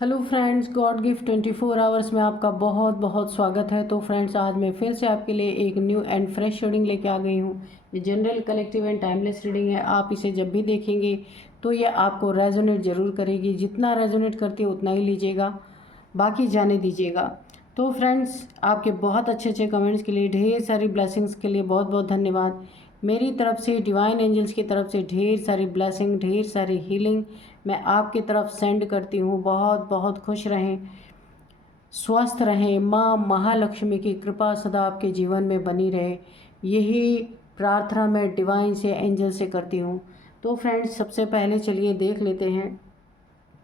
Hello friends, God gift 24 hours में आपका बहुत बहुत स्वागत है। तो फ्रेंड्स, आज मैं फिर से आपके लिए एक न्यू एंड फ्रेश रीडिंग लेके आ गई हूँ। ये general, collective and timeless reading है। आप इसे जब भी देखेंगे तो ये आपको रेजोनेट ज़रूर करेगी। जितना रेजोनेट करती है उतना ही लीजिएगा, बाकी जाने दीजिएगा। तो फ्रेंड्स, आपके बहुत अच्छे अच्छे कमेंट्स के लिए, ढेर सारी ब्लेसिंग्स के लिए बहुत बहुत धन्यवाद। मेरी तरफ से, डिवाइन एंजल्स की तरफ से ढेर सारी ब्लेसिंग, ढेर सारी हीलिंग मैं आपकी तरफ सेंड करती हूँ। बहुत बहुत खुश रहें, स्वस्थ रहें, माँ महालक्ष्मी की कृपा सदा आपके जीवन में बनी रहे, यही प्रार्थना मैं डिवाइन से, एंजल से करती हूँ। तो फ्रेंड्स, सबसे पहले चलिए देख लेते हैं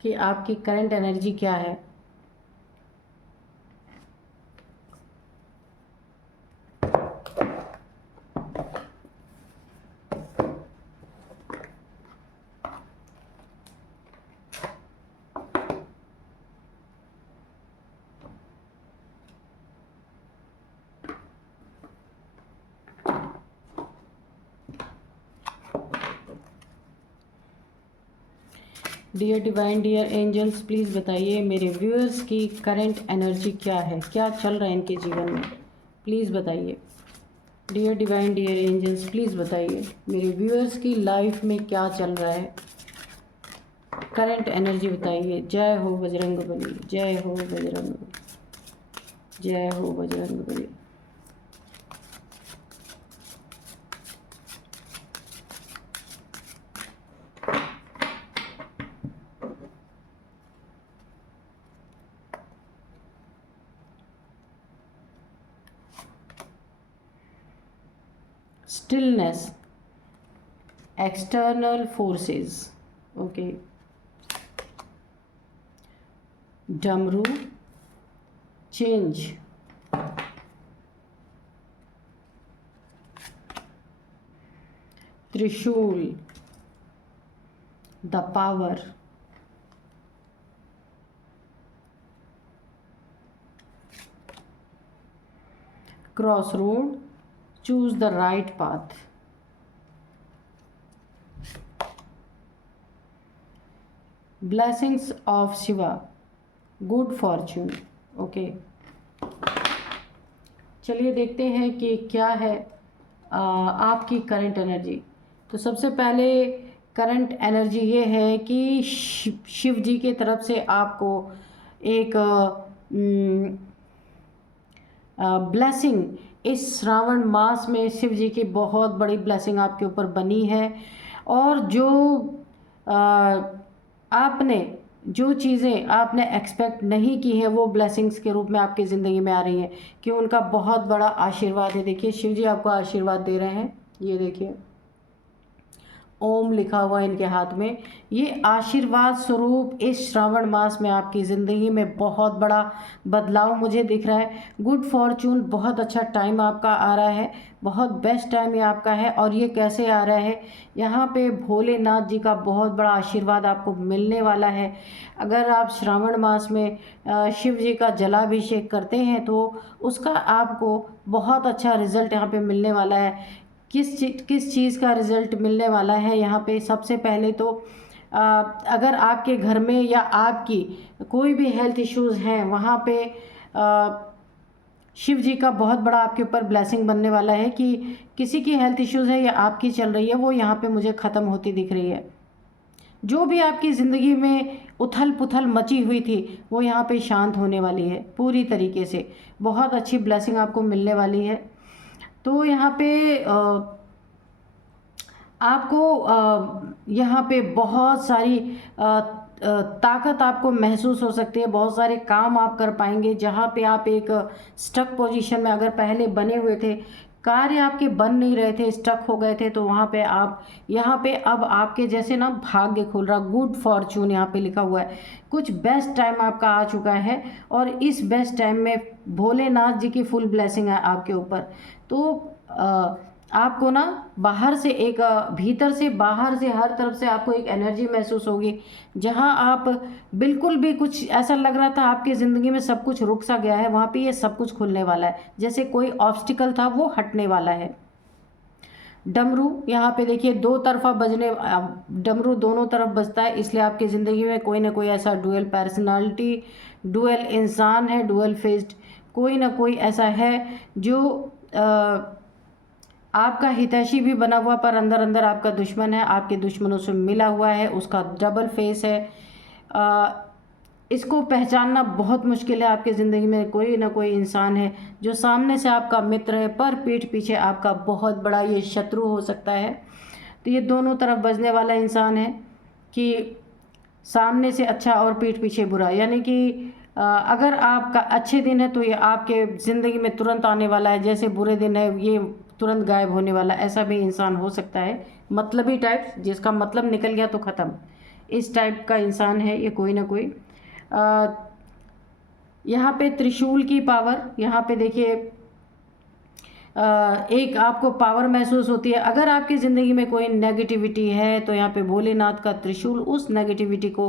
कि आपकी करंट एनर्जी क्या है। Dear divine, dear angels, please बताइए मेरे व्यूअर्स की करंट एनर्जी क्या है, क्या चल रहा है इनके जीवन में, प्लीज़ बताइए। Dear divine, dear angels, please बताइए मेरे व्यूअर्स की लाइफ में क्या चल रहा है, करंट एनर्जी बताइए। जय हो बजरंग बली, जय हो बजरंग बली, जय हो Bajrang Bali. Stillness, external forces, okay. Damru, change, trishul, the power, cross road, choose the right path, blessings of Shiva, good fortune, okay. चलिए देखते हैं कि क्या है आपकी करंट एनर्जी। तो सबसे पहले करंट एनर्जी ये है कि शिव जी की तरफ से आपको एक ब्लेसिंग, इस श्रावण मास में शिव जी की बहुत बड़ी ब्लेसिंग आपके ऊपर बनी है। और जो आपने जो चीज़ें आपने एक्सपेक्ट नहीं की हैं वो ब्लेसिंग्स के रूप में आपकी ज़िंदगी में आ रही हैं, कि उनका बहुत बड़ा आशीर्वाद है। देखिए, शिव जी आपको आशीर्वाद दे रहे हैं, ये देखिए ओम लिखा हुआ इनके हाथ में। ये आशीर्वाद स्वरूप इस श्रावण मास में आपकी ज़िंदगी में बहुत बड़ा बदलाव मुझे दिख रहा है। गुड फॉर्चून, बहुत अच्छा टाइम आपका आ रहा है, बहुत बेस्ट टाइम ये आपका है। और ये कैसे आ रहा है, यहाँ पे भोलेनाथ जी का बहुत बड़ा आशीर्वाद आपको मिलने वाला है। अगर आप श्रावण मास में शिव जी का जलाभिषेक करते हैं तो उसका आपको बहुत अच्छा रिजल्ट यहाँ पे मिलने वाला है। किस चीज़ का रिज़ल्ट मिलने वाला है यहाँ पे, सबसे पहले तो अगर आपके घर में या आपकी कोई भी हेल्थ इश्यूज़ हैं, वहाँ पे शिव जी का बहुत बड़ा आपके ऊपर ब्लेसिंग बनने वाला है कि किसी की हेल्थ इश्यूज़ है या आपकी चल रही है, वो यहाँ पे मुझे ख़त्म होती दिख रही है। जो भी आपकी ज़िंदगी में उथल पुथल मची हुई थी वो यहाँ पे शांत होने वाली है पूरी तरीके से। बहुत अच्छी ब्लेसिंग आपको मिलने वाली है। तो यहाँ पे आपको यहाँ पे बहुत सारी ताकत आपको महसूस हो सकती है। बहुत सारे काम आप कर पाएंगे जहाँ पे आप एक स्टक पोजीशन में अगर पहले बने हुए थे, कार्य आपके बन नहीं रहे थे, स्टक हो गए थे, तो वहाँ पे आप, यहाँ पे अब आपके जैसे ना भाग्य खुल रहा, गुड फॉर्चून यहाँ पे लिखा हुआ है। कुछ बेस्ट टाइम आपका आ चुका है और इस बेस्ट टाइम में भोलेनाथ जी की फुल ब्लेसिंग है आपके ऊपर। तो आपको ना बाहर से एक, भीतर से बाहर से हर तरफ से आपको एक एनर्जी महसूस होगी, जहां आप बिल्कुल भी, कुछ ऐसा लग रहा था आपकी ज़िंदगी में सब कुछ रुक सा गया है, वहां पे ये सब कुछ खुलने वाला है। जैसे कोई ऑब्स्टिकल था वो हटने वाला है। डमरू यहाँ पे देखिए दो तरफा बजने, डमरू दोनों तरफ बजता है, इसलिए आपकी ज़िंदगी में कोई ना कोई ऐसा डुअल पर्सनालिटी, डुअल इंसान है, डुअल फेस्ड कोई ना कोई ऐसा है जो आपका हितैषी भी बना हुआ पर अंदर अंदर आपका दुश्मन है, आपके दुश्मनों से मिला हुआ है, उसका डबल फेस है। इसको पहचानना बहुत मुश्किल है। आपकी ज़िंदगी में कोई ना कोई इंसान है जो सामने से आपका मित्र है पर पीठ पीछे आपका बहुत बड़ा ये शत्रु हो सकता है। तो ये दोनों तरफ बजने वाला इंसान है कि सामने से अच्छा और पीठ पीछे बुरा, यानी कि अगर आपका अच्छे दिन है तो ये आपके ज़िंदगी में तुरंत आने वाला है, जैसे बुरे दिन है ये तुरंत गायब होने वाला, ऐसा भी इंसान हो सकता है। मतलबी टाइप, जिसका मतलब निकल गया तो ख़त्म, इस टाइप का इंसान है ये कोई ना कोई। यहाँ पे त्रिशूल की पावर, यहाँ पे देखिए एक आपको पावर महसूस होती है। अगर आपकी ज़िंदगी में कोई नेगेटिविटी है तो यहाँ पे भोलेनाथ का त्रिशूल उस नेगेटिविटी को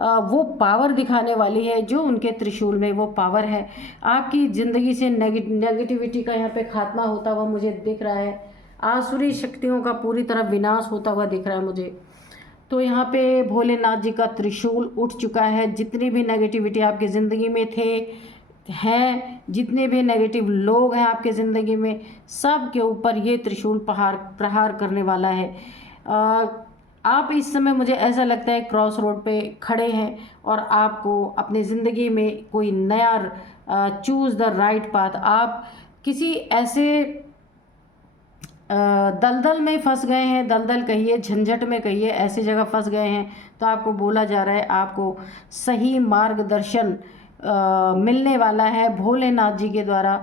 वो पावर दिखाने वाली है जो उनके त्रिशूल में वो पावर है। आपकी ज़िंदगी से नेगेटिविटी का यहाँ पे खात्मा होता हुआ मुझे दिख रहा है, आसुरी शक्तियों का पूरी तरह विनाश होता हुआ दिख रहा है मुझे। तो यहाँ पे भोलेनाथ जी का त्रिशूल उठ चुका है। जितनी भी नेगेटिविटी आपकी ज़िंदगी में हैं, जितने भी नेगेटिव लोग हैं आपके ज़िंदगी में, सब के ऊपर ये त्रिशूल प्रहार करने वाला है। आप इस समय मुझे ऐसा लगता है क्रॉस रोड पे खड़े हैं और आपको अपनी ज़िंदगी में कोई नया चूज़ द राइट पाथ, आप किसी ऐसे दलदल में फंस गए हैं, दलदल कहिए, झंझट में कहिए, ऐसी जगह फंस गए हैं तो आपको बोला जा रहा है आपको सही मार्गदर्शन मिलने वाला है भोलेनाथ जी के द्वारा।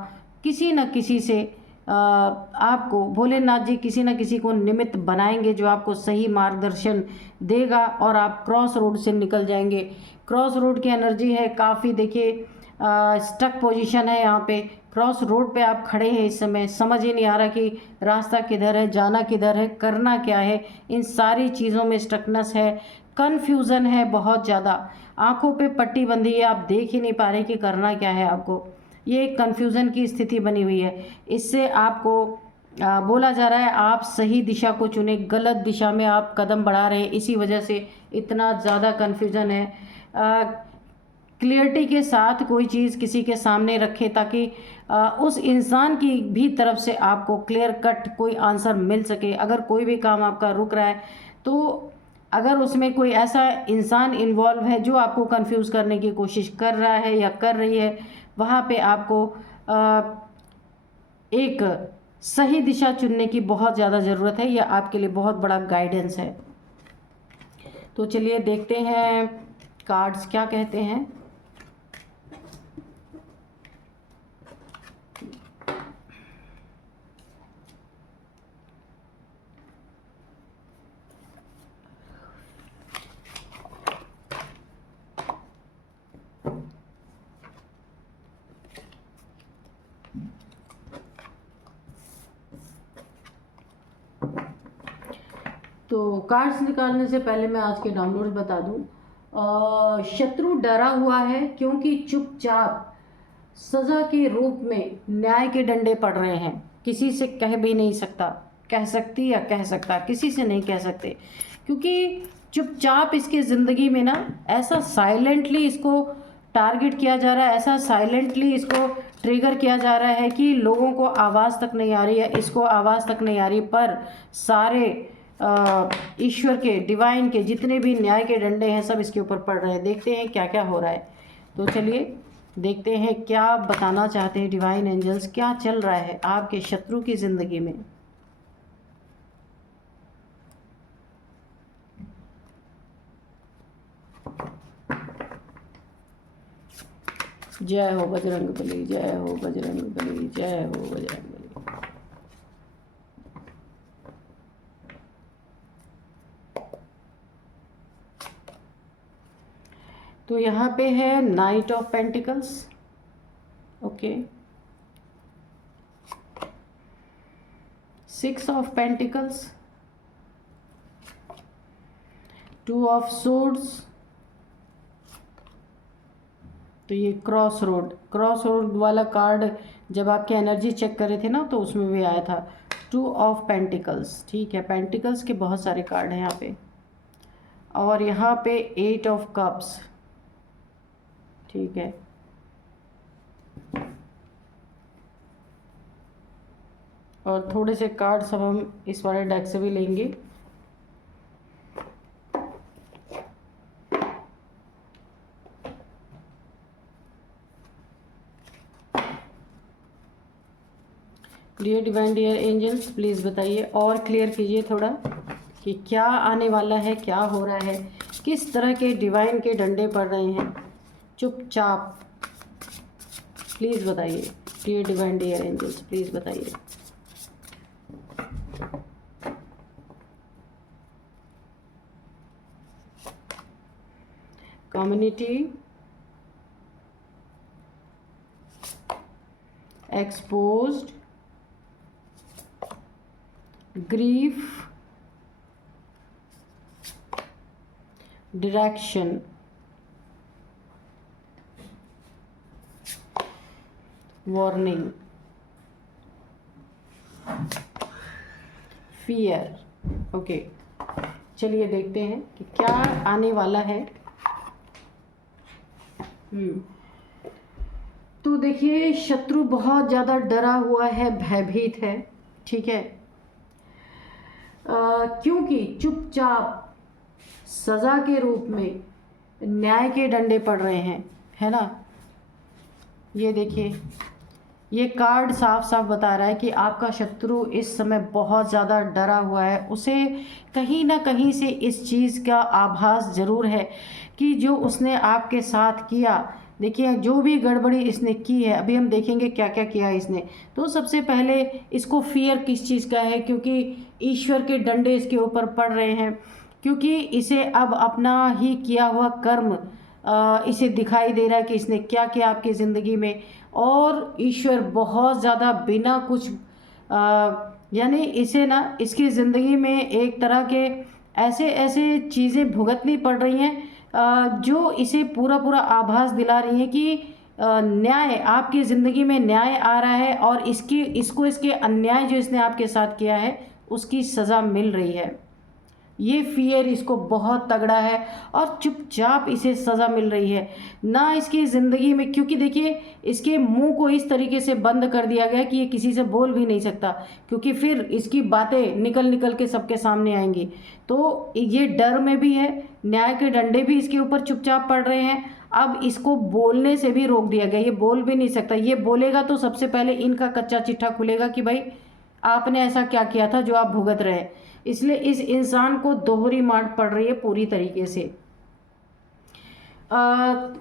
किसी न किसी से आपको भोलेनाथ जी किसी न किसी को निमित्त बनाएंगे जो आपको सही मार्गदर्शन देगा और आप क्रॉस रोड से निकल जाएंगे। क्रॉस रोड की एनर्जी है काफ़ी, देखिए स्टक पोजीशन है यहाँ पे, क्रॉस रोड पे आप खड़े हैं इस समय, समझ ही नहीं आ रहा कि रास्ता किधर है, जाना किधर है, करना क्या है। इन सारी चीज़ों में स्टकनेस है, कन्फ्यूज़न है बहुत ज़्यादा, आंखों पे पट्टी बंधी है, आप देख ही नहीं पा रहे कि करना क्या है आपको। ये एक कन्फ्यूज़न की स्थिति बनी हुई है। इससे आपको बोला जा रहा है आप सही दिशा को चुने, गलत दिशा में आप कदम बढ़ा रहे हैं, इसी वजह से इतना ज़्यादा कन्फ्यूज़न है। क्लियरिटी के साथ कोई चीज़ किसी के सामने रखें ताकि उस इंसान की भी तरफ से आपको क्लियर कट कोई आंसर मिल सके। अगर कोई भी काम आपका रुक रहा है तो अगर उसमें कोई ऐसा इंसान इन्वॉल्व है जो आपको कंफ्यूज करने की कोशिश कर रहा है या कर रही है, वहाँ पे आपको एक सही दिशा चुनने की बहुत ज़्यादा ज़रूरत है। यह आपके लिए बहुत बड़ा गाइडेंस है। तो चलिए देखते हैं कार्ड्स क्या कहते हैं। तो कार्ड्स निकालने से पहले मैं आज के डाउनलोड्स बता दूं। शत्रु डरा हुआ है क्योंकि चुपचाप सज़ा के रूप में न्याय के डंडे पड़ रहे हैं। किसी से कह भी नहीं सकता, कह सकती या कह सकता, किसी से नहीं कह सकते, क्योंकि चुपचाप इसकी ज़िंदगी में ना ऐसा साइलेंटली इसको टारगेट किया जा रहा है, ऐसा साइलेंटली इसको ट्रिगर किया जा रहा है कि लोगों को आवाज़ तक नहीं आ रही है, इसको आवाज़ तक नहीं आ रही, पर सारे ईश्वर के, डिवाइन के जितने भी न्याय के डंडे हैं सब इसके ऊपर पड़ रहे हैं। देखते हैं क्या क्या हो रहा है। तो चलिए देखते हैं क्या बताना चाहते हैं डिवाइन एंजल्स, क्या चल रहा है आपके शत्रु की ज़िंदगी में। जय हो बजरंग बली, जय हो बजरंग बली, जय हो बजरंग बली। तो यहाँ पे है night of pentacles, okay, 6 of pentacles, 2 of swords. तो ये क्रॉस रोड वाला कार्ड जब आपके एनर्जी चेक करे थे ना तो उसमें भी आया था। टू ऑफ पेंटिकल्स, ठीक है, पेंटिकल्स के बहुत सारे कार्ड हैं यहाँ पे, और यहाँ पे 8 ऑफ कप्स, ठीक है, और थोड़े से कार्ड सब हम इस वाले डेक से भी लेंगे। Dear divine dear angels, please बताइए और क्लियर कीजिए थोड़ा कि क्या आने वाला है, क्या हो रहा है, किस तरह के डिवाइन के डंडे पड़ रहे हैं चुपचाप। प्लीज़ बताइए dear divine dear angels, please बताइए। Community, exposed, grief, direction, warning, fear. Okay, चलिए देखते हैं कि क्या आने वाला है। तो देखिए, शत्रु बहुत ज़्यादा डरा हुआ है, भयभीत है, ठीक है, क्योंकि चुपचाप सज़ा के रूप में न्याय के डंडे पड़ रहे हैं, है ना। ये देखिए, ये कार्ड साफ साफ बता रहा है कि आपका शत्रु इस समय बहुत ज़्यादा डरा हुआ है। उसे कहीं ना कहीं से इस चीज़ का आभास ज़रूर है कि जो उसने आपके साथ किया, देखिए जो भी गड़बड़ी इसने की है, अभी हम देखेंगे क्या क्या किया इसने। तो सबसे पहले इसको फियर किस चीज़ का है, क्योंकि ईश्वर के डंडे इसके ऊपर पड़ रहे हैं, क्योंकि इसे अब अपना ही किया हुआ कर्म इसे दिखाई दे रहा है कि इसने क्या किया आपकी ज़िंदगी में। और ईश्वर बहुत ज़्यादा बिना कुछ यानी इसे ना इसकी ज़िंदगी में एक तरह के ऐसे ऐसे चीज़ें भुगतनी पड़ रही हैं जो इसे पूरा पूरा आभास दिला रही हैं कि न्याय आपकी ज़िंदगी में न्याय आ रहा है, और इसके अन्याय जो इसने आपके साथ किया है उसकी सज़ा मिल रही है। ये फियर इसको बहुत तगड़ा है और चुपचाप इसे सज़ा मिल रही है ना इसकी ज़िंदगी में, क्योंकि देखिए इसके मुंह को इस तरीके से बंद कर दिया गया कि ये किसी से बोल भी नहीं सकता, क्योंकि फिर इसकी बातें निकल निकल के सबके सामने आएंगी। तो ये डर में भी है, न्याय के डंडे भी इसके ऊपर चुपचाप पड़ रहे हैं। अब इसको बोलने से भी रोक दिया गया, ये बोल भी नहीं सकता। ये बोलेगा तो सबसे पहले इनका कच्चा चिट्ठा खुलेगा कि भाई आपने ऐसा क्या किया था जो आप भुगत रहे। इसलिए इस इंसान को दोहरी मार पड़ रही है पूरी तरीके से।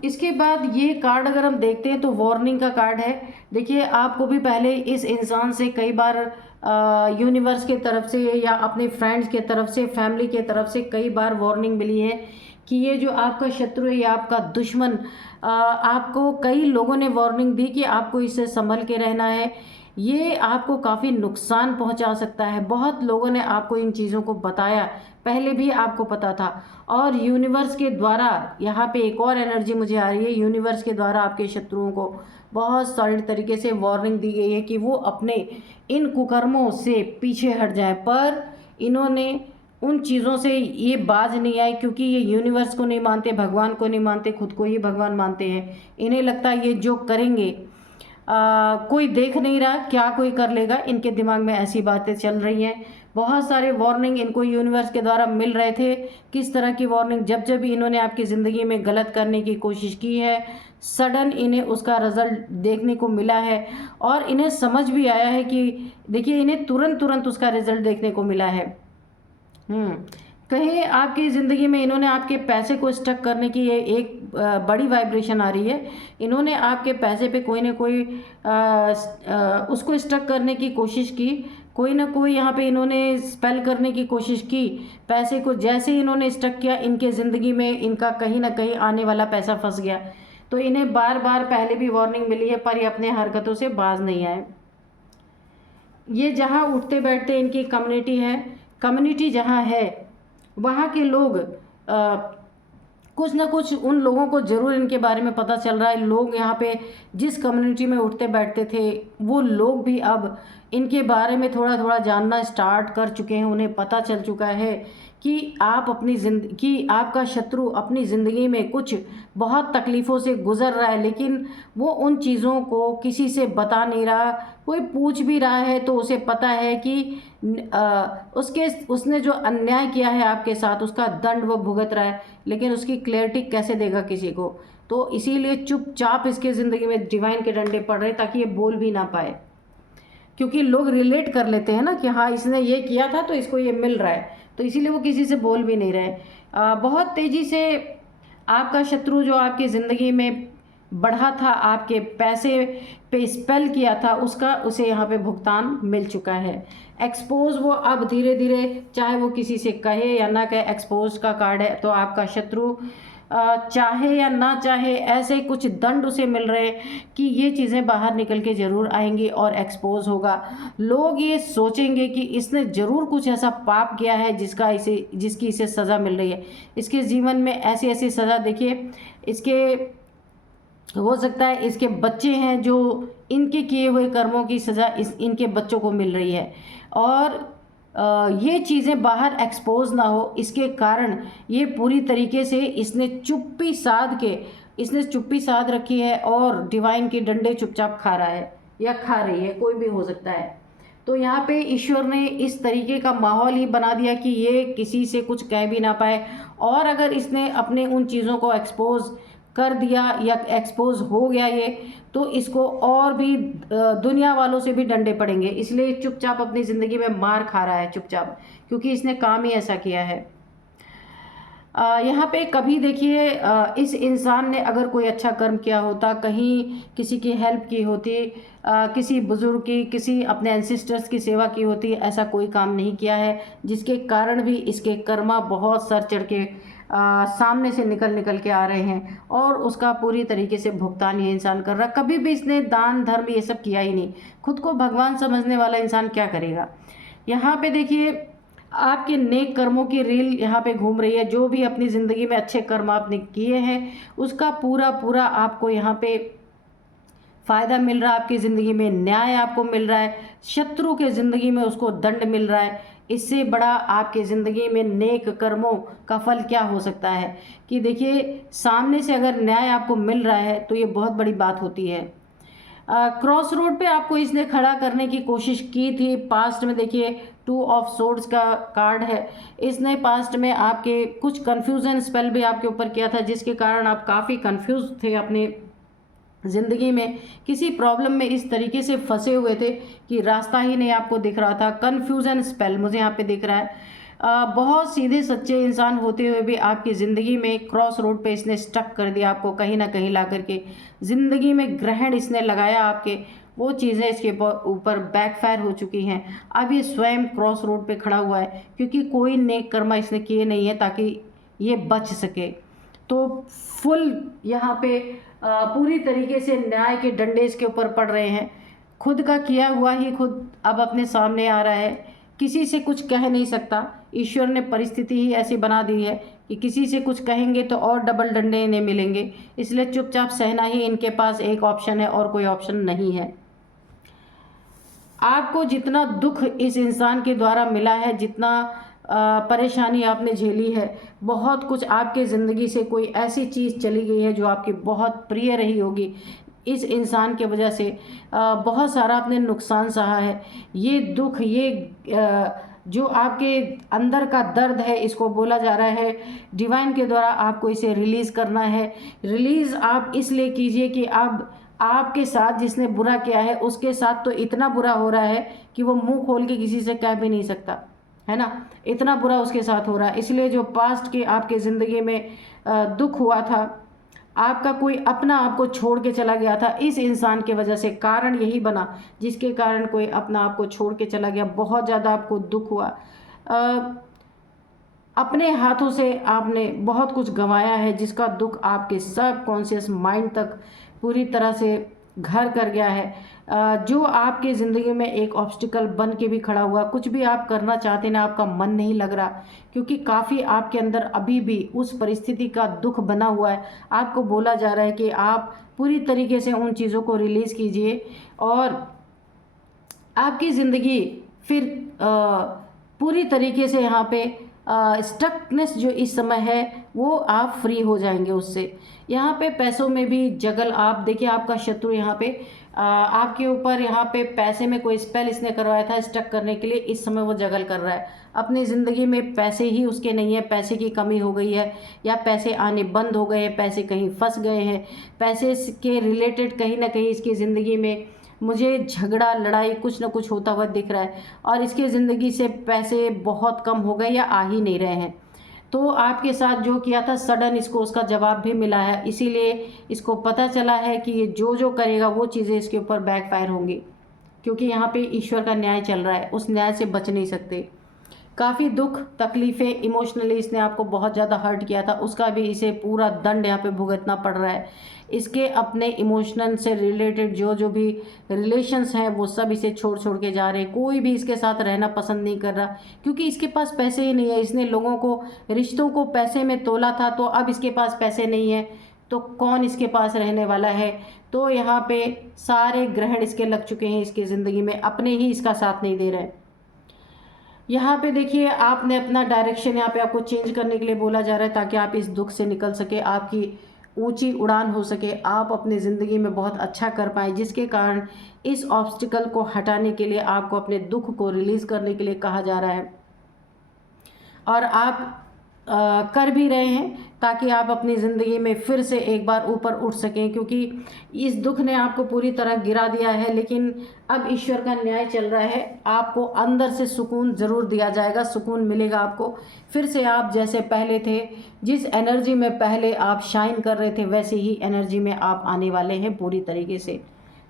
इसके बाद ये कार्ड अगर हम देखते हैं तो वार्निंग का कार्ड है। देखिए आपको भी पहले इस इंसान से कई बार यूनिवर्स के तरफ से या अपने फ्रेंड्स के तरफ से, फैमिली के तरफ से कई बार वार्निंग मिली है कि ये जो आपका शत्रु है या आपका दुश्मन, आपको कई लोगों ने वार्निंग दी कि आपको इससे संभल के रहना है, ये आपको काफ़ी नुकसान पहुंचा सकता है। बहुत लोगों ने आपको इन चीज़ों को बताया, पहले भी आपको पता था। और यूनिवर्स के द्वारा यहाँ पे एक और एनर्जी मुझे आ रही है, यूनिवर्स के द्वारा आपके शत्रुओं को बहुत सारे तरीके से वार्निंग दी गई है कि वो अपने इन कुकर्मों से पीछे हट जाए। पर इन्होंने उन चीज़ों से ये बाज नहीं आए, क्योंकि ये यूनिवर्स को नहीं मानते, भगवान को नहीं मानते, खुद को ही भगवान मानते हैं। इन्हें लगता है ये जो करेंगे कोई देख नहीं रहा, क्या कोई कर लेगा, इनके दिमाग में ऐसी बातें चल रही हैं। बहुत सारे वार्निंग इनको यूनिवर्स के द्वारा मिल रहे थे। किस तरह की वार्निंग? जब जब इन्होंने आपकी ज़िंदगी में गलत करने की कोशिश की है, सडन इन्हें उसका रिजल्ट देखने को मिला है, और इन्हें समझ भी आया है कि देखिए इन्हें तुरंत तुरंत उसका रिजल्ट देखने को मिला है। कहीं आपकी ज़िंदगी में इन्होंने आपके पैसे को स्टक करने की ये एक बड़ी वाइब्रेशन आ रही है। इन्होंने आपके पैसे पे कोई ना कोई उसको स्टक करने की कोशिश की, कोई ना कोई यहाँ पे इन्होंने स्पेल करने की कोशिश की पैसे को। जैसे ही इन्होंने स्टक किया, इनके ज़िंदगी में इनका कहीं ना कहीं आने वाला पैसा फंस गया। तो इन्हें बार बार पहले भी वार्निंग मिली है, पर ये अपने हरकतों से बाज नहीं आए। ये जहाँ उठते बैठते इनकी कम्युनिटी है, कम्युनिटी जहाँ है वहाँ के लोग कुछ ना कुछ उन लोगों को ज़रूर इनके बारे में पता चल रहा है। लोग यहाँ पे जिस कम्युनिटी में उठते बैठते थे, वो लोग भी अब इनके बारे में थोड़ा थोड़ा जानना स्टार्ट कर चुके हैं। उन्हें पता चल चुका है कि आपका शत्रु अपनी ज़िंदगी में कुछ बहुत तकलीफ़ों से गुज़र रहा है, लेकिन वो उन चीज़ों को किसी से बता नहीं रहा। कोई पूछ भी रहा है तो उसे पता है कि उसने जो अन्याय किया है आपके साथ, उसका दंड वो भुगत रहा है, लेकिन उसकी क्लैरिटी कैसे देगा किसी को। तो इसीलिए चुपचाप इसके ज़िंदगी में डिवाइन के डंडे पड़ रहे ताकि ये बोल भी ना पाए, क्योंकि लोग रिलेट कर लेते हैं ना कि हाँ इसने ये किया था तो इसको ये मिल रहा है, तो इसीलिए वो किसी से बोल भी नहीं रहे। बहुत तेज़ी से आपका शत्रु जो आपकी ज़िंदगी में बढ़ा था, आपके पैसे पे स्पेल किया था, उसे यहाँ पे भुगतान मिल चुका है। एक्सपोज वो अब धीरे धीरे, चाहे वो किसी से कहे या ना कहे, एक्सपोज का कार्ड है। तो आपका शत्रु चाहे या ना चाहे ऐसे कुछ दंड उसे मिल रहे हैं कि ये चीज़ें बाहर निकल के ज़रूर आएंगी और एक्सपोज होगा। लोग ये सोचेंगे कि इसने ज़रूर कुछ ऐसा पाप किया है जिसकी इसे सज़ा मिल रही है। इसके जीवन में ऐसी ऐसी सज़ा, देखिए इसके हो सकता है इसके बच्चे हैं जो इनके किए हुए कर्मों की सज़ा इनके बच्चों को मिल रही है, और ये चीज़ें बाहर एक्सपोज ना हो इसके कारण ये पूरी तरीके से इसने चुप्पी साध रखी है और डिवाइन के डंडे चुपचाप खा रहा है या खा रही है, कोई भी हो सकता है। तो यहाँ पे ईश्वर ने इस तरीके का माहौल ही बना दिया कि ये किसी से कुछ कह भी ना पाए, और अगर इसने अपने उन चीज़ों को एक्सपोज कर दिया या एक्सपोज हो गया ये, तो इसको और भी दुनिया वालों से भी डंडे पड़ेंगे। इसलिए चुपचाप अपनी ज़िंदगी में मार खा रहा है चुपचाप, क्योंकि इसने काम ही ऐसा किया है। यहाँ पे कभी देखिए इस इंसान ने अगर कोई अच्छा कर्म किया होता, कहीं किसी की हेल्प की होती, किसी बुज़ुर्ग की, किसी अपने एंसिस्टर्स की सेवा की होती, ऐसा कोई काम नहीं किया है, जिसके कारण भी इसके कर्मा बहुत सर चढ़ के सामने से निकल के आ रहे हैं, और उसका पूरी तरीके से भुगतान ये इंसान कर रहा। कभी भी इसने दान धर्म ये सब किया ही नहीं। खुद को भगवान समझने वाला इंसान क्या करेगा। यहाँ पे देखिए आपके नेक कर्मों की रील यहाँ पे घूम रही है। जो भी अपनी ज़िंदगी में अच्छे कर्म आपने किए हैं उसका पूरा आपको यहाँ पे फ़ायदा मिल रहा है। आपकी ज़िंदगी में न्याय आपको मिल रहा है, शत्रु के ज़िंदगी में उसको दंड मिल रहा है। इससे बड़ा आपके ज़िंदगी में नेक कर्मों का फल क्या हो सकता है। कि देखिए सामने से अगर न्याय आपको मिल रहा है तो ये बहुत बड़ी बात होती है। क्रॉस रोड पे आपको इसने खड़ा करने की कोशिश की थी पास्ट में। देखिए 2 ऑफ सोर्ड्स का कार्ड है। इसने पास्ट में आपके कुछ कन्फ्यूज़न स्पेल भी आपके ऊपर किया था, जिसके कारण आप काफ़ी कंफ्यूज थे अपने ज़िंदगी में, किसी प्रॉब्लम में इस तरीके से फंसे हुए थे कि रास्ता ही नहीं आपको दिख रहा था। कन्फ्यूज़न स्पेल मुझे यहाँ पे दिख रहा है। बहुत सीधे सच्चे इंसान होते हुए भी आपकी ज़िंदगी में क्रॉस रोड पे इसने स्टक कर दिया आपको, कहीं ना कहीं ला करके ज़िंदगी में ग्रहण इसने लगाया आपके, वो चीज़ें इसके ऊपर बैकफायर हो चुकी हैं। अब ये स्वयं क्रॉस रोड पे खड़ा हुआ है, क्योंकि कोई नेक कर्मा इसने किए नहीं है ताकि ये बच सके। तो फुल यहाँ पे पूरी तरीके से न्याय के डंडे इसके ऊपर पड़ रहे हैं। खुद का किया हुआ ही खुद अब अपने सामने आ रहा है, किसी से कुछ कह नहीं सकता। ईश्वर ने परिस्थिति ही ऐसी बना दी है कि किसी से कुछ कहेंगे तो और डबल डंडे इन्हें मिलेंगे, इसलिए चुपचाप सहना ही इनके पास एक ऑप्शन है और कोई ऑप्शन नहीं है। आपको जितना दुख इस इंसान के द्वारा मिला है, जितना परेशानी आपने झेली है, बहुत कुछ आपके ज़िंदगी से कोई ऐसी चीज़ चली गई है जो आपकी बहुत प्रिय रही होगी, इस इंसान के वजह से बहुत सारा आपने नुकसान सहा है। ये दुख, ये जो आपके अंदर का दर्द है, इसको बोला जा रहा है डिवाइन के द्वारा आपको इसे रिलीज़ करना है। रिलीज़ आप इसलिए कीजिए कि अब आपके साथ जिसने बुरा किया है उसके साथ तो इतना बुरा हो रहा है कि वो मुंह खोल के किसी से कह भी नहीं सकता, है ना। इतना बुरा उसके साथ हो रहा है। इसलिए जो पास्ट के आपके ज़िंदगी में दुख हुआ था, आपका कोई अपना आपको छोड़ के चला गया था इस इंसान के वजह से, कारण यही बना जिसके कारण कोई अपना आपको छोड़ के चला गया, बहुत ज़्यादा आपको दुख हुआ। अपने हाथों से आपने बहुत कुछ गंवाया है, जिसका दुख आपके सब कॉन्शियस माइंड तक पूरी तरह से घर कर गया है, जो आपके ज़िंदगी में एक ऑब्स्टिकल बन के भी खड़ा हुआ, कुछ भी आप करना चाहते ना, आपका मन नहीं लग रहा, क्योंकि काफ़ी आपके अंदर अभी भी उस परिस्थिति का दुख बना हुआ है। आपको बोला जा रहा है कि आप पूरी तरीके से उन चीज़ों को रिलीज़ कीजिए और आपकी ज़िंदगी फिर पूरी तरीके से यहाँ पे स्टकनेस जो इस समय है वो आप फ्री हो जाएंगे उससे। यहाँ पे पैसों में भी जगल, आप देखिए आपका शत्रु यहाँ पे आपके ऊपर यहाँ पे पैसे में कोई स्पेल इसने करवाया था स्टक करने के लिए, इस समय वो जगल कर रहा है। अपनी ज़िंदगी में पैसे ही उसके नहीं है, पैसे की कमी हो गई है या पैसे आने बंद हो गए हैं, पैसे कहीं फंस गए हैं, पैसे के रिलेटेड कहीं ना कहीं इसकी ज़िंदगी में मुझे झगड़ा लड़ाई कुछ ना कुछ होता हुआ दिख रहा है और इसके ज़िंदगी से पैसे बहुत कम हो गए या आ ही नहीं रहे हैं। तो आपके साथ जो किया था सडन इसको उसका जवाब भी मिला है, इसीलिए इसको पता चला है कि ये जो जो करेगा वो चीज़ें इसके ऊपर बैकफायर होंगी, क्योंकि यहाँ पे ईश्वर का न्याय चल रहा है, उस न्याय से बच नहीं सकते। काफ़ी दुख तकलीफ़ें इमोशनली इसने आपको बहुत ज़्यादा हर्ट किया था, उसका भी इसे पूरा दंड यहाँ पे भुगतना पड़ रहा है। इसके अपने इमोशनल से रिलेटेड जो जो भी रिलेशंस हैं वो सब इसे छोड़ छोड़ के जा रहे हैं, कोई भी इसके साथ रहना पसंद नहीं कर रहा, क्योंकि इसके पास पैसे ही नहीं है। इसने लोगों को, रिश्तों को पैसे में तोला था, तो अब इसके पास पैसे नहीं है तो कौन इसके पास रहने वाला है। तो यहाँ पे सारे ग्रहण इसके लग चुके हैं इसकी ज़िंदगी में, अपने ही इसका साथ नहीं दे रहे हैं। यहाँ पे देखिए आपने अपना डायरेक्शन यहाँ पे आपको चेंज करने के लिए बोला जा रहा है, ताकि आप इस दुख से निकल सके, आपकी ऊंची उड़ान हो सके, आप अपनी ज़िंदगी में बहुत अच्छा कर पाएँ, जिसके कारण इस ऑब्स्टिकल को हटाने के लिए आपको अपने दुख को रिलीज़ करने के लिए कहा जा रहा है और आप कर भी रहे हैं, ताकि आप अपनी ज़िंदगी में फिर से एक बार ऊपर उठ सकें, क्योंकि इस दुख ने आपको पूरी तरह गिरा दिया है। लेकिन अब ईश्वर का न्याय चल रहा है, आपको अंदर से सुकून ज़रूर दिया जाएगा, सुकून मिलेगा आपको, फिर से आप जैसे पहले थे, जिस एनर्जी में पहले आप शाइन कर रहे थे वैसे ही एनर्जी में आप आने वाले हैं पूरी तरीके से।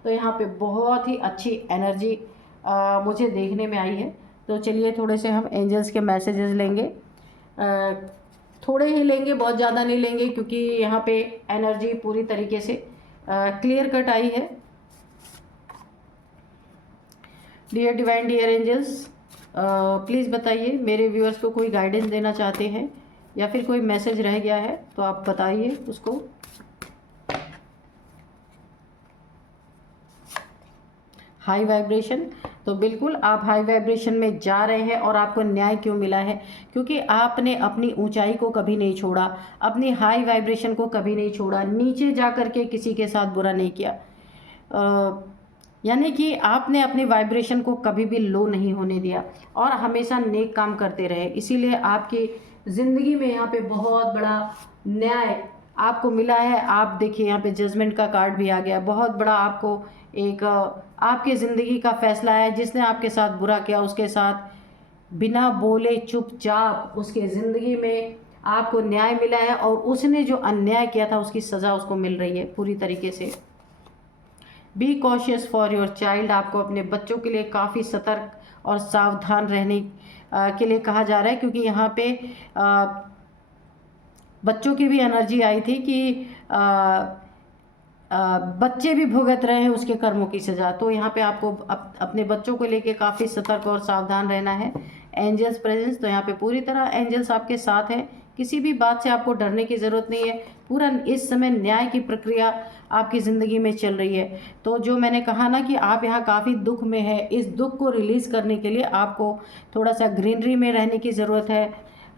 तो यहाँ पे बहुत ही अच्छी एनर्जी मुझे देखने में आई है। तो चलिए थोड़े से हम एंजल्स के मैसेजेस लेंगे, थोड़े ही लेंगे, बहुत ज़्यादा नहीं लेंगे, क्योंकि यहाँ पे एनर्जी पूरी तरीके से क्लियर कट आई है। Dear divine, dear angels, please बताइए, मेरे व्यूअर्स को कोई गाइडेंस देना चाहते हैं या फिर कोई मैसेज रह गया है तो आप बताइए उसको। हाई वाइब्रेशन, तो बिल्कुल आप हाई वाइब्रेशन में जा रहे हैं। और आपको न्याय क्यों मिला है? क्योंकि आपने अपनी ऊंचाई को कभी नहीं छोड़ा, अपनी हाई वाइब्रेशन को कभी नहीं छोड़ा, नीचे जा कर के किसी के साथ बुरा नहीं किया, यानी कि आपने अपनी वाइब्रेशन को कभी भी लो नहीं होने दिया और हमेशा नेक काम करते रहे। इसीलिए आपकी ज़िंदगी में यहाँ पे बहुत बड़ा न्याय आपको मिला है। आप देखिए यहाँ पे जजमेंट का कार्ड भी आ गया, बहुत बड़ा आपको एक आपकी ज़िंदगी का फैसला है। जिसने आपके साथ बुरा किया उसके साथ बिना बोले चुपचाप उसके ज़िंदगी में आपको न्याय मिला है और उसने जो अन्याय किया था उसकी सज़ा उसको मिल रही है पूरी तरीके से। Be cautious for your child, आपको अपने बच्चों के लिए काफ़ी सतर्क और सावधान रहने के लिए कहा जा रहा है, क्योंकि यहाँ पे बच्चों की भी एनर्जी आई थी कि बच्चे भी भुगत रहे हैं उसके कर्मों की सज़ा। तो यहाँ पे आपको अपने बच्चों को लेके काफ़ी सतर्क और सावधान रहना है। एंजल्स प्रेजेंस, तो यहाँ पे पूरी तरह एंजल्स आपके साथ हैं, किसी भी बात से आपको डरने की ज़रूरत नहीं है। पूरा इस समय न्याय की प्रक्रिया आपकी ज़िंदगी में चल रही है। तो जो मैंने कहा ना कि आप यहाँ काफ़ी दुख में है, इस दुख को रिलीज़ करने के लिए आपको थोड़ा सा ग्रीनरी में रहने की ज़रूरत है,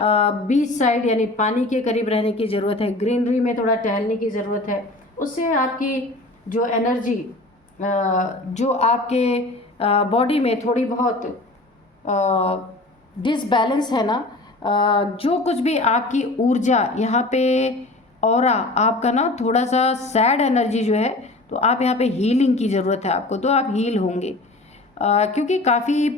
बीच साइड यानी पानी के करीब रहने की ज़रूरत है, ग्रीनरी में थोड़ा टहलने की ज़रूरत है। उससे आपकी जो एनर्जी, जो आपके बॉडी में थोड़ी बहुत डिसबैलेंस है ना, जो कुछ भी आपकी ऊर्जा यहाँ पे ऑरा आपका ना थोड़ा सा सैड एनर्जी जो है, तो आप यहाँ पे हीलिंग की ज़रूरत है आपको, तो आप हील होंगे, क्योंकि काफ़ी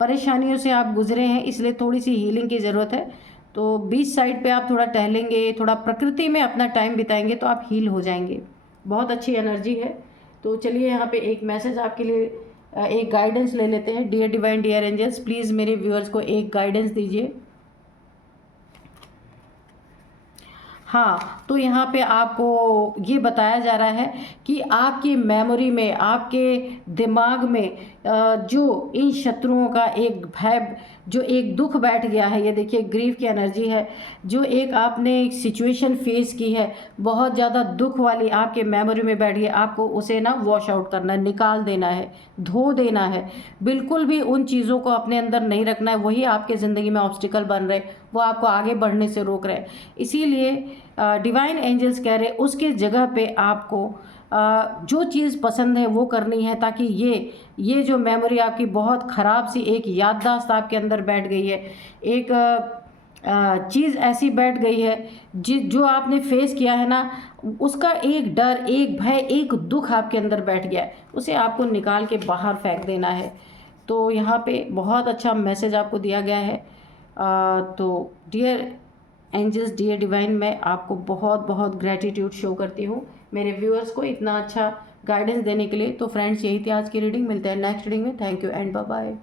परेशानियों से आप गुजरे हैं, इसलिए थोड़ी सी हीलिंग की ज़रूरत है। तो बीच साइड पे आप थोड़ा टहलेंगे, थोड़ा प्रकृति में अपना टाइम बिताएंगे तो आप हील हो जाएंगे। बहुत अच्छी एनर्जी है। तो चलिए यहाँ पे एक मैसेज आपके लिए, एक गाइडेंस ले लेते हैं। Dear divine, dear angels, please मेरे व्यूअर्स को एक गाइडेंस दीजिए। हाँ, तो यहाँ पे आपको ये बताया जा रहा है कि आपकी मेमोरी में, आपके दिमाग में जो इन शत्रुओं का एक भय, जो एक दुख बैठ गया है, ये देखिए ग्रीफ की एनर्जी है, जो एक आपने एक सिचुएशन फेस की है बहुत ज़्यादा दुख वाली आपके मेमोरी में बैठ गई, आपको उसे ना वॉश आउट करना है, निकाल देना है, धो देना है। बिल्कुल भी उन चीज़ों को अपने अंदर नहीं रखना है, वही आपके ज़िंदगी में ऑब्स्टिकल बन रहे, वो आपको आगे बढ़ने से रोक रहे। इसीलिए डिवाइन एंजल्स कह रहे उसके जगह पे आपको जो चीज़ पसंद है वो करनी है, ताकि ये जो मेमोरी आपकी बहुत ख़राब सी एक याददाश्त आपके अंदर बैठ गई है, एक चीज़ ऐसी बैठ गई है जो आपने फेस किया है ना, उसका एक डर, एक भय, एक दुख आपके अंदर बैठ गया है, उसे आपको निकाल के बाहर फेंक देना है। तो यहाँ पे बहुत अच्छा मैसेज आपको दिया गया है। तो डियर एंजल्स, डियर डिवाइन, मैं आपको बहुत बहुत ग्रैटिट्यूड शो करती हूँ मेरे व्यूअर्स को इतना अच्छा गाइडेंस देने के लिए। तो फ्रेंड्स, यही थी आज की रीडिंग। मिलते हैं नेक्स्ट रीडिंग में। Thank you and bye bye.